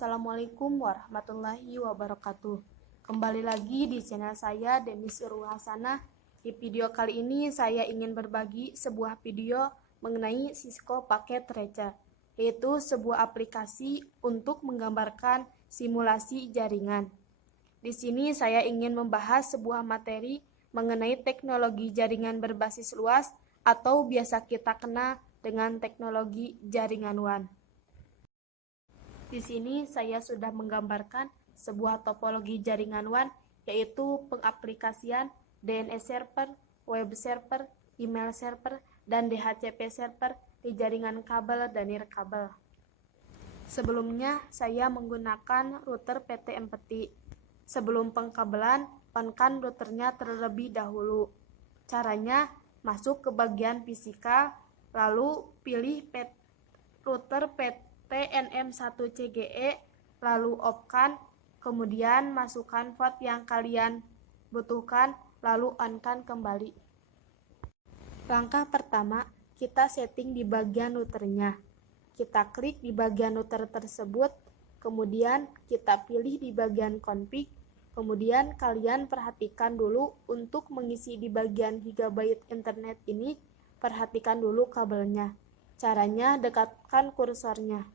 Assalamualaikum warahmatullahi wabarakatuh. Kembali lagi di channel saya, Denis Irwahasanah. Di video kali ini saya ingin berbagi sebuah video mengenai Cisco Packet Tracer, yaitu sebuah aplikasi untuk menggambarkan simulasi jaringan. Di sini saya ingin membahas sebuah materi mengenai teknologi jaringan berbasis luas atau biasa kita kenal dengan teknologi jaringan WAN. Di sini saya sudah menggambarkan sebuah topologi jaringan WAN, yaitu pengaplikasian DNS server, web server, email server, dan DHCP server di jaringan kabel dan nirkabel. Sebelumnya saya menggunakan router PT Empeti. Sebelum pengkabelan, on-kan routernya terlebih dahulu. Caranya, masuk ke bagian fisikal, lalu pilih router TNM1CGE, lalu off-kan, kemudian masukkan port yang kalian butuhkan, lalu on-kan kembali. Langkah pertama, kita setting di bagian routernya. Kita klik di bagian router tersebut, kemudian kita pilih di bagian config, kemudian kalian perhatikan dulu untuk mengisi di bagian gigabyte internet ini, perhatikan dulu kabelnya. Caranya, dekatkan kursornya.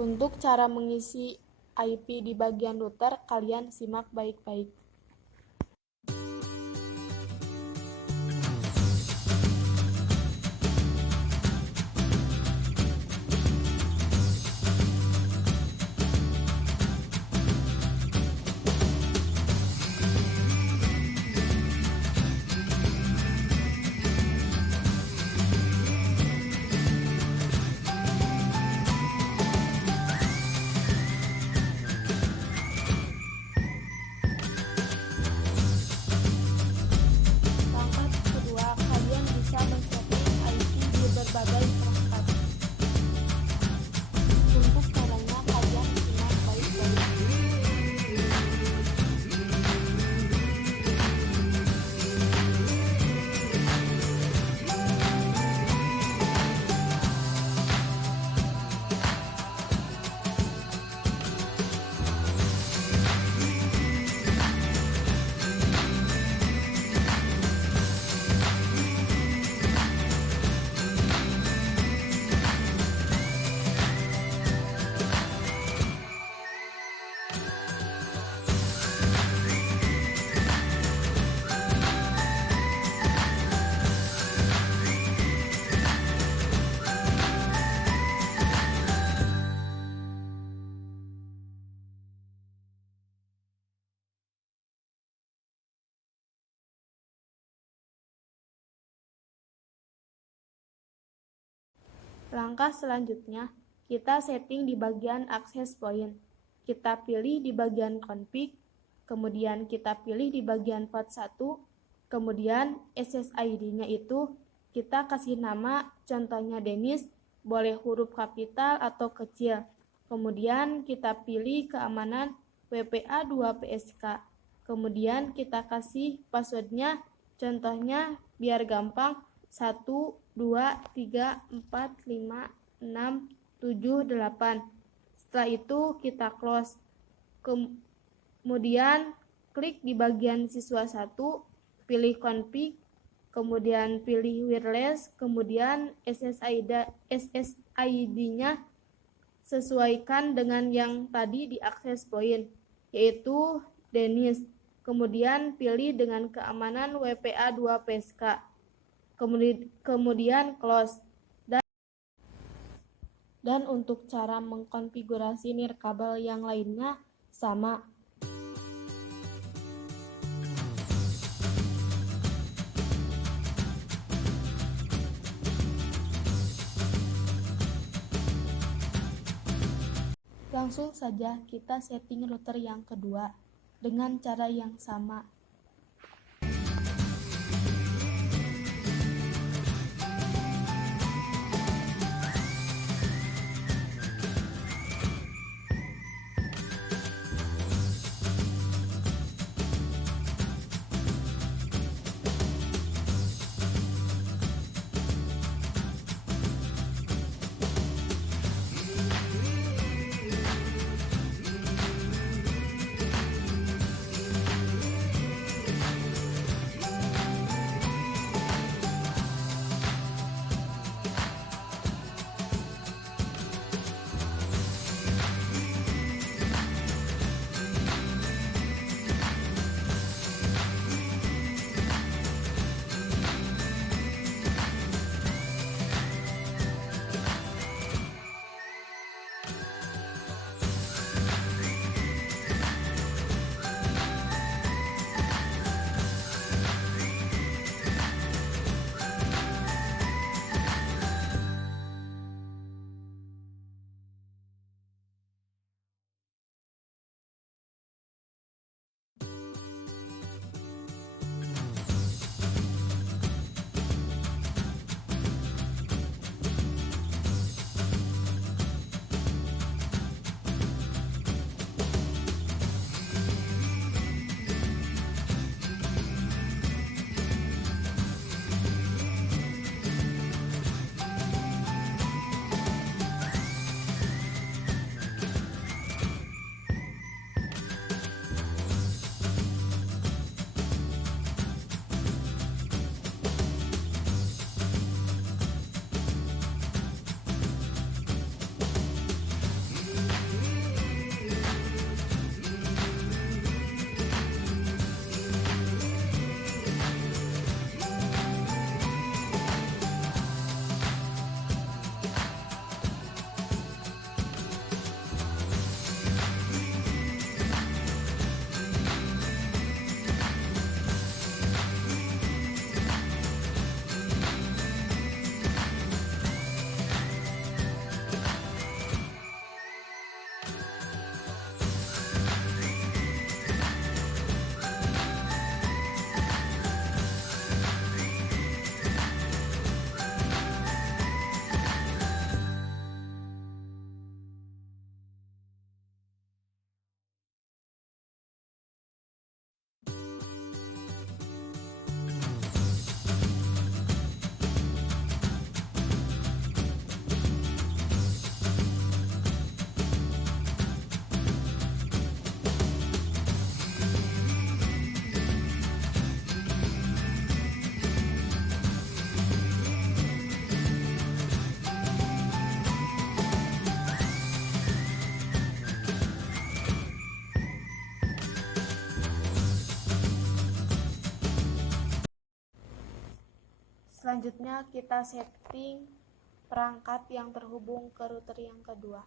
Untuk cara mengisi IP di bagian router, kalian simak baik-baik. Berbagai perangkat. Untuk caranya kalian simak baik-baik. Langkah selanjutnya, kita setting di bagian access point. Kita pilih di bagian config, kemudian kita pilih di bagian port 1, kemudian SSID-nya itu kita kasih nama, contohnya Denis, boleh huruf kapital atau kecil. Kemudian kita pilih keamanan WPA2PSK. Kemudian kita kasih passwordnya, contohnya biar gampang, 1, 2, 3, 4, 5, 6, 7, 8. Setelah itu kita close. Kemudian klik di bagian siswa 1, pilih config, kemudian pilih wireless, kemudian SSID-nya sesuaikan dengan yang tadi di access point, yaitu Denis. Kemudian pilih dengan keamanan WPA2PSK. Kemudian close. Dan untuk cara mengkonfigurasi nirkabel yang lainnya sama. Langsung saja kita setting router yang kedua dengan cara yang sama. Selanjutnya kita setting perangkat yang terhubung ke router yang kedua.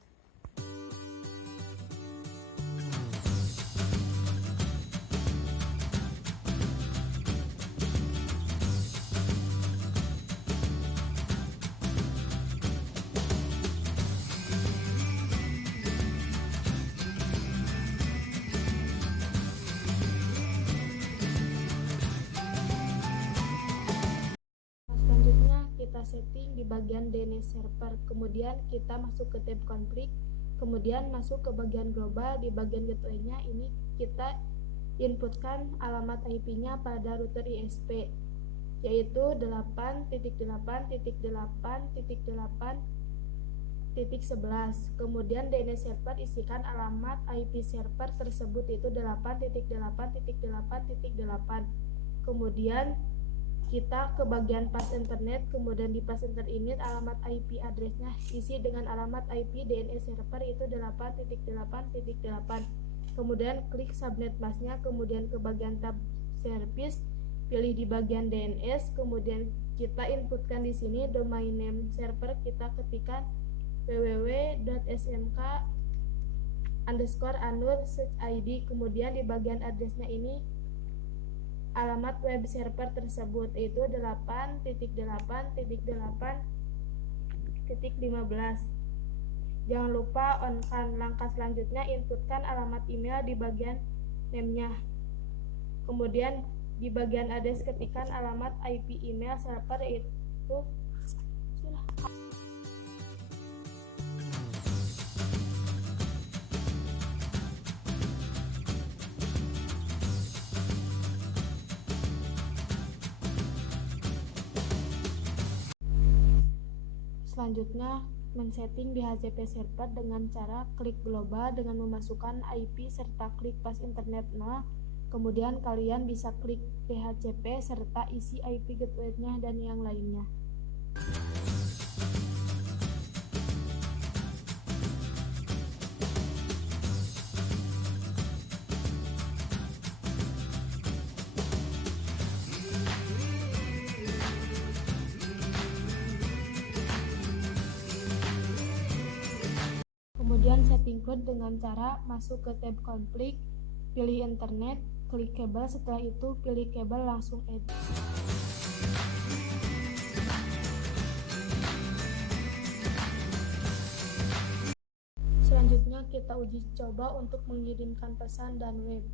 Kita setting di bagian DNS server, kemudian kita masuk ke tab konflik, kemudian masuk ke bagian global. Di bagian gateway-nya ini kita inputkan alamat IP-nya pada router ISP, yaitu 8.8.8.8.11. kemudian DNS server isikan alamat IP server tersebut, itu 8.8.8.8. kemudian kita ke bagian pas internet, kemudian di pas internet alamat IP addressnya isi dengan alamat IP DNS server, itu 8.8.8. kemudian klik subnet masknya, kemudian ke bagian tab service, pilih di bagian DNS, kemudian kita inputkan di sini domain name server, kita ketikkan www.smk_anur/id, kemudian di bagian addressnya ini alamat web server tersebut, itu 8.8.8.15. Jangan lupa on-kan. Langkah selanjutnya inputkan alamat email di bagian name-nya, kemudian di bagian address ketikkan alamat IP email server, itu Selanjutnya, men-setting di HCP server dengan cara klik global dengan memasukkan IP serta klik pas internet 0. Kemudian kalian bisa klik DHCP serta isi IP gateway-nya dan yang lainnya. Kemudian setting code dengan cara masuk ke tab konflik, pilih internet, klik kabel, setelah itu pilih kabel, langsung add. Selanjutnya kita uji coba untuk mengirimkan pesan dan web.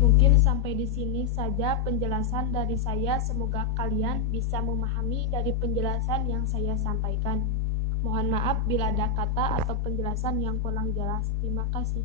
Mungkin sampai di sini saja penjelasan dari saya. Semoga kalian bisa memahami dari penjelasan yang saya sampaikan. Mohon maaf bila ada kata atau penjelasan yang kurang jelas. Terima kasih.